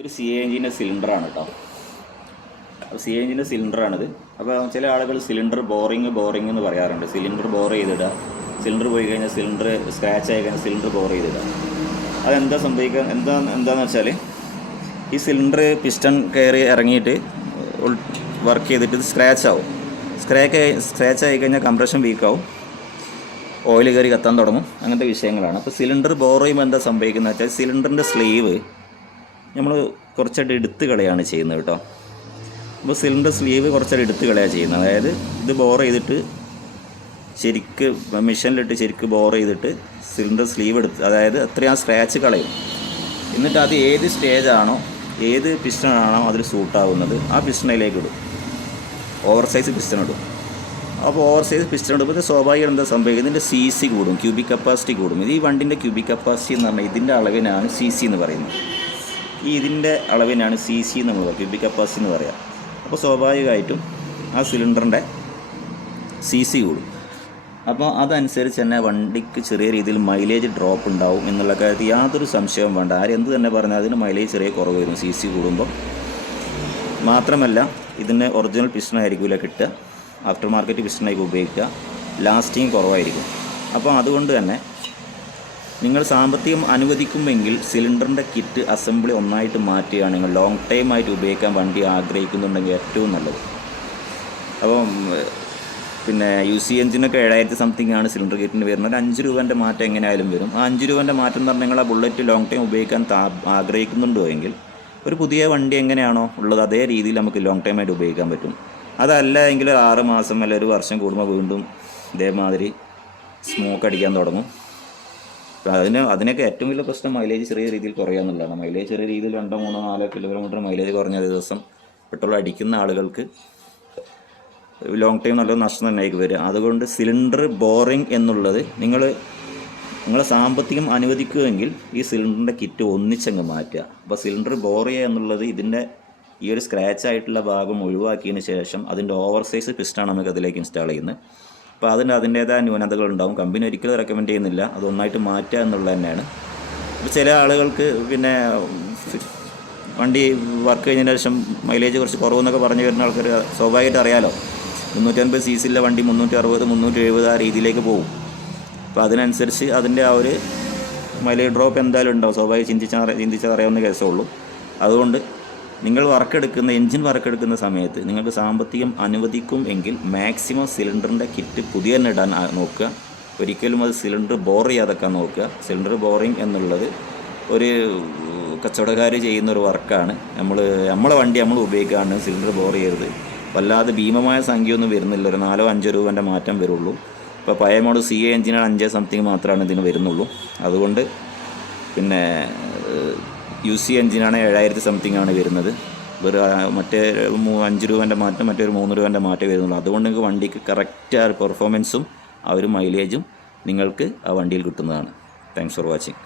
ഇതൊരു സി എഞ്ചിൻ്റെ സിലിണ്ടറാണ് കേട്ടോ. അപ്പോൾ സി എഞ്ചിൻ്റെ സിലിണ്ടറാണിത്. അപ്പോൾ ചില ആളുകൾ സിലിണ്ടർ ബോറിങ് എന്ന് പറയാറുണ്ട്. സിലിണ്ടർ ബോർ ചെയ്തിടുക, സിലിണ്ടർ പോയി കഴിഞ്ഞാൽ സിലിണ്ടർ സ്ക്രാച്ച് ആയി കഴിഞ്ഞാൽ സിലിണ്ടർ ബോർ ചെയ്തിടുക. അതെന്താ സംഭവിക്കുക, എന്താണെന്ന് വെച്ചാൽ ഈ സിലിണ്ടർ പിസ്റ്റൺ കയറി ഇറങ്ങിയിട്ട് വർക്ക് ചെയ്തിട്ട് ഇത് സ്ക്രാച്ച് ആവും. സ്ക്രാച്ച് ആയി കഴിഞ്ഞാൽ കംപ്രഷൻ വീക്കാവും, ഓയിൽ കയറി കത്താൻ തുടങ്ങും, അങ്ങനത്തെ വിഷയങ്ങളാണ്. അപ്പോൾ സിലിണ്ടർ ബോർ ചെയ്യുമ്പോൾ എന്താ സംഭവിക്കുന്നത് വെച്ചാൽ സിലിണ്ടറിൻ്റെ സ്ലീവ് നമ്മൾ കുറച്ചായിട്ട് എടുത്ത് കളയാണ് ചെയ്യുന്നത് കേട്ടോ. അപ്പോൾ സിലിണ്ടർ സ്ലീവ് കുറച്ചായിട്ട് എടുത്ത് കളയാണ് ചെയ്യുന്നത്. അതായത് ഇത് ബോർ ചെയ്തിട്ട് ശരിക്ക് മെഷീനിലിട്ട് ശരിക്ക് ബോർ ചെയ്തിട്ട് സിലിണ്ടർ സ്ലീവ് എടുത്ത്, അതായത് അത്രയും ആ സ്ക്രാച്ച് കളയും. എന്നിട്ട് അത് ഏത് സ്റ്റേജാണോ ഏത് പിസ്റ്റണാണോ അതിൽ സൂട്ടാവുന്നത് ആ പിസ്റ്റണിലേക്ക് ഇടും, ഓവർ സൈസ് പിസ്റ്റൺ ഇടും. അപ്പോൾ ഓവർ സൈസ് പിസ്റ്റൺ ഇടുമ്പോൾ സ്വാഭാവികം എന്താ സംഭവിക്കുന്നത്, ഇതിൻ്റെ സി സി കൂടും, ക്യൂബിക് കപ്പാസിറ്റി കൂടും. ഇത് ഈ വണ്ടിൻ്റെ ക്യൂബിക് കപ്പാസിറ്റി എന്ന് പറഞ്ഞാൽ ഇതിൻ്റെ അളവിനാണ് സി സി എന്ന് പറയുന്നത്. ഇതിൻ്റെ അളവിനാണ് സി സി എന്ന് ക്യൂബിക് കപ്പാസിറ്റി എന്ന് പറയാം. അപ്പോൾ സ്വാഭാവികമായിട്ടും ആ സിലിണ്ടറിൻ്റെ സി സി കൂടും. അപ്പോൾ അതനുസരിച്ച് തന്നെ വണ്ടിക്ക് ചെറിയ രീതിയിൽ മൈലേജ് ഡ്രോപ്പ് ഉണ്ടാവും എന്നുള്ള കാര്യത്തിൽ യാതൊരു സംശയവും വേണ്ട. ആരെന്ത് തന്നെ പറഞ്ഞാൽ അതിന് മൈലേജ് ചെറിയ കുറവ് വരും സി സി കൂടുമ്പോൾ. മാത്രമല്ല ഇതിന് ഒറിജിനൽ പിസ്റ്റണായിരിക്കില്ല കിട്ടുക, ആഫ്റ്റർ മാർക്കറ്റ് പിസ്റ്റണായിരിക്കും ഉപയോഗിക്കുക, ലാസ്റ്റിങ് കുറവായിരിക്കും. അപ്പോൾ അതുകൊണ്ട് തന്നെ നിങ്ങൾ സാമ്പത്തികം അനുവദിക്കുമെങ്കിൽ സിലിണ്ടറിൻ്റെ കിറ്റ് അസംബ്ലി ഒന്നായിട്ട് മാറ്റുകയാണ് നിങ്ങൾ ലോങ് ടൈം ആയിട്ട് ഉപയോഗിക്കാൻ വണ്ടി ആഗ്രഹിക്കുന്നുണ്ടെങ്കിൽ ഏറ്റവും നല്ലത്. അപ്പം പിന്നെ യു സി എഞ്ചിനൊക്കെ 7000 സംതിങ് ആണ് സിലിണ്ടർ കിറ്റിന് വരുന്നത്. 5 രൂപേൻ്റെ മാറ്റം എങ്ങനെയായാലും വരും. ആ 5 രൂപേൻ്റെ മാറ്റം എന്ന് പറഞ്ഞാൽ നിങ്ങൾ ആ ബുള്ളറ്റ് ലോങ് ടൈം ഉപയോഗിക്കാൻ ആഗ്രഹിക്കുന്നുണ്ടോ എങ്കിൽ ഒരു പുതിയ വണ്ടി എങ്ങനെയാണോ ഉള്ളത് അതേ രീതിയിൽ നമുക്ക് ലോങ് ടൈം ആയിട്ട് ഉപയോഗിക്കാൻ പറ്റും. അതല്ല എങ്കിൽ 6 മാസം അല്ല 1 വർഷം കൂടുമ്പോൾ വീണ്ടും ഇതേമാതിരി സ്മോക്ക് അടിക്കാൻ തുടങ്ങും. അതിനൊക്കെ ഏറ്റവും വലിയ പ്രശ്നം മൈലേജ് ചെറിയ രീതിയിൽ കുറയാന്നുള്ളതാണ്. മൈലേജ് ചെറിയ രീതിയിൽ 2, 3, 4 കിലോമീറ്റർ മൈലേജ് കുറഞ്ഞ ദിവസം പെട്രോൾ അടിക്കുന്ന ആളുകൾക്ക് ലോങ് ടൈം നല്ല നഷ്ടം തന്നെയായിരിക്കും വരിക. അതുകൊണ്ട് സിലിണ്ടർ ബോറിങ് എന്നുള്ളത് നിങ്ങളെ സാമ്പത്തികം അനുവദിക്കുമെങ്കിൽ ഈ സിലിണ്ടറിൻ്റെ കിറ്റ് ഒന്നിച്ചങ്ങ് മാറ്റുക. അപ്പോൾ സിലിണ്ടർ ബോർ ചെയ്യുക എന്നുള്ളത് ഇതിൻ്റെ ഈ ഒരു സ്ക്രാച്ച് ആയിട്ടുള്ള ഭാഗം ഒഴിവാക്കിയതിന് ശേഷം അതിൻ്റെ ഓവർ സൈസ് പിസ്റ്റാണ് നമുക്ക് അതിലേക്ക് ഇൻസ്റ്റാൾ ചെയ്യുന്നത്. അപ്പോൾ അതിൻ്റേതായ ന്യൂനതകളുണ്ടാവും. കമ്പനി ഒരിക്കലും റെക്കമെൻഡ് ചെയ്യുന്നില്ല, അതൊന്നായിട്ട് മാറ്റുക എന്നുള്ളത് തന്നെയാണ്. ഇപ്പോൾ ചില ആളുകൾക്ക് പിന്നെ വണ്ടി വർക്ക് കഴിഞ്ഞതിന് ശേഷം മൈലേജ് കുറച്ച് കുറവെന്നൊക്കെ പറഞ്ഞു വരുന്ന ആൾക്കാർ സ്വാഭാവികമായിട്ട് അറിയാലോ, 350 cc വണ്ടി 360, 370 ആ രീതിയിലേക്ക് പോകും. അപ്പോൾ അതിനനുസരിച്ച് അതിൻ്റെ ആ ഒരു മൈലേജ് ഡ്രോപ്പ് എന്തായാലും ഉണ്ടാവും. സ്വാഭാവികം ചിന്തിച്ചാൽ അറിയാവുന്ന കേസേ. അതുകൊണ്ട് നിങ്ങൾ എൻജിൻ വർക്ക് എടുക്കുന്ന സമയത്ത് നിങ്ങൾക്ക് സാമ്പത്തികം അനുവദിക്കും എങ്കിൽ മാക്സിമം സിലിണ്ടറിൻ്റെ കിറ്റ് പുതിയ തന്നെ ഇടാൻ നോക്കുക. ഒരിക്കലും അത് സിലിണ്ടർ ബോർ ചെയ്യാതെക്കാൻ നോക്കുക. സിലിണ്ടർ ബോറിങ് എന്നുള്ളത് ഒരു കച്ചവടക്കാർ ചെയ്യുന്നൊരു വർക്കാണ്. നമ്മളെ വണ്ടി നമ്മൾ ഉപയോഗിക്കുകയാണ്, സിലിണ്ടർ ബോർ ചെയ്യരുത്. വല്ലാതെ ഭീമമായ സംഖ്യയൊന്നും വരുന്നില്ല, ഒരു 4-5 രൂപേൻ്റെ മാറ്റം വരുള്ളൂ. ഇപ്പോൾ പഴയ മോഡൽ സി എ എഞ്ചിനാണ് 5 സംതിങ് മാത്രമാണ് ഇതിന് വരുന്നുള്ളൂ. അതുകൊണ്ട് പിന്നെ യു സി എഞ്ചിനാണ് 7000 സംതിങ് ആണ് വരുന്നത്. മറ്റേ 5 രൂപേൻ്റെ മാറ്റം, മറ്റൊരു 3 രൂപേൻ്റെ മാറ്റം വരുന്നുള്ളൂ. അതുകൊണ്ട് നിങ്ങൾക്ക് വണ്ടിക്ക് കറക്റ്റ് ആ പെർഫോമൻസും ആ ഒരു മൈലേജും നിങ്ങൾക്ക് ആ വണ്ടിയിൽ കിട്ടുന്നതാണ്. Thanks for watching.